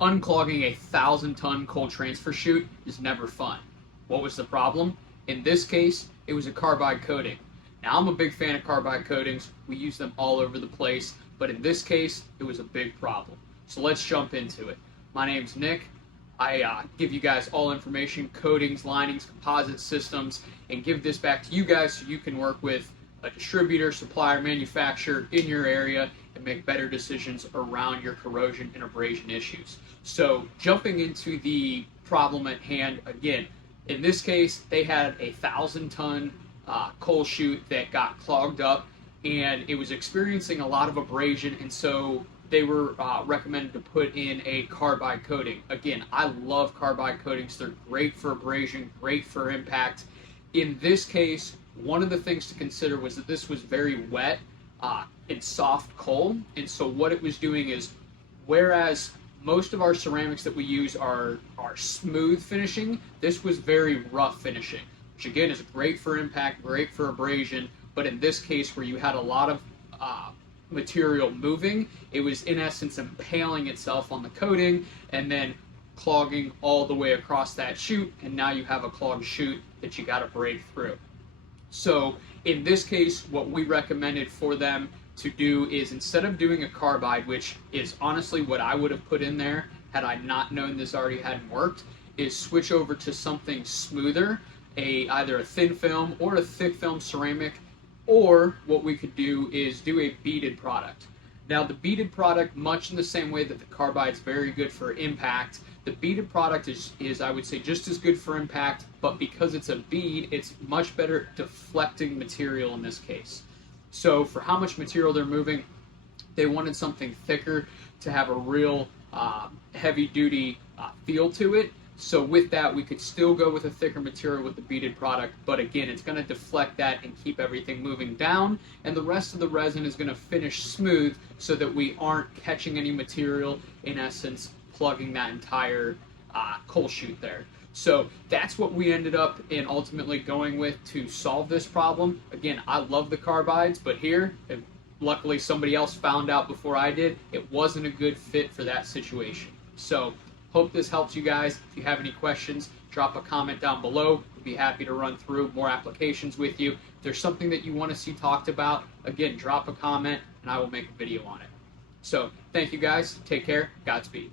Unclogging a 1,000-ton cold transfer chute is never fun. What was the problem? In this case, it was a carbide coating. Now, I'm a big fan of carbide coatings. We use them all over the place, but in this case, it was a big problem. So let's jump into it. My name's Nick. I give you guys all information, coatings, linings, composite systems, and give this back to you guys so you can work with a distributor, supplier, manufacturer in your area and make better decisions around your corrosion and abrasion issues. So jumping into the problem at hand, again, in this case, they had a 1,000-ton coal chute that got clogged up and it was experiencing a lot of abrasion, and so they were recommended to put in a carbide coating. Again, I love carbide coatings. They're great for abrasion, great for impact. In this case, one of the things to consider was that this was very wet and soft coal, and so what it was doing is, whereas most of our ceramics that we use are smooth finishing, this was very rough finishing, which again is great for impact, great for abrasion, but in this case where you had a lot of material moving, it was in essence impaling itself on the coating and then clogging all the way across that chute, and now you have a clogged chute that you got to break through. So in this case, what we recommended for them to do is, instead of doing a carbide, which is honestly what I would have put in there had I not known this already hadn't worked, is switch over to something smoother, either a thin film or a thick film ceramic. Or what we could do is do a beaded product. Now, the beaded product, much in the same way that the carbide is very good for impact, the beaded product is, I would say, just as good for impact, but because it's a bead, it's much better deflecting material in this case. So for how much material they're moving, they wanted something thicker to have a real heavy-duty feel to it. So with that, we could still go with a thicker material with the beaded product, but again, it's going to deflect that and keep everything moving down, and the rest of the resin is going to finish smooth so that we aren't catching any material, in essence, plugging that entire coal chute there. So that's what we ended up in ultimately going with to solve this problem. Again, I love the carbides, but here, luckily somebody else found out before I did, it wasn't a good fit for that situation. So hope this helps you guys. If you have any questions, drop a comment down below. We'd be happy to run through more applications with you. If there's something that you want to see talked about, again, drop a comment and I will make a video on it. So thank you guys. Take care. Godspeed.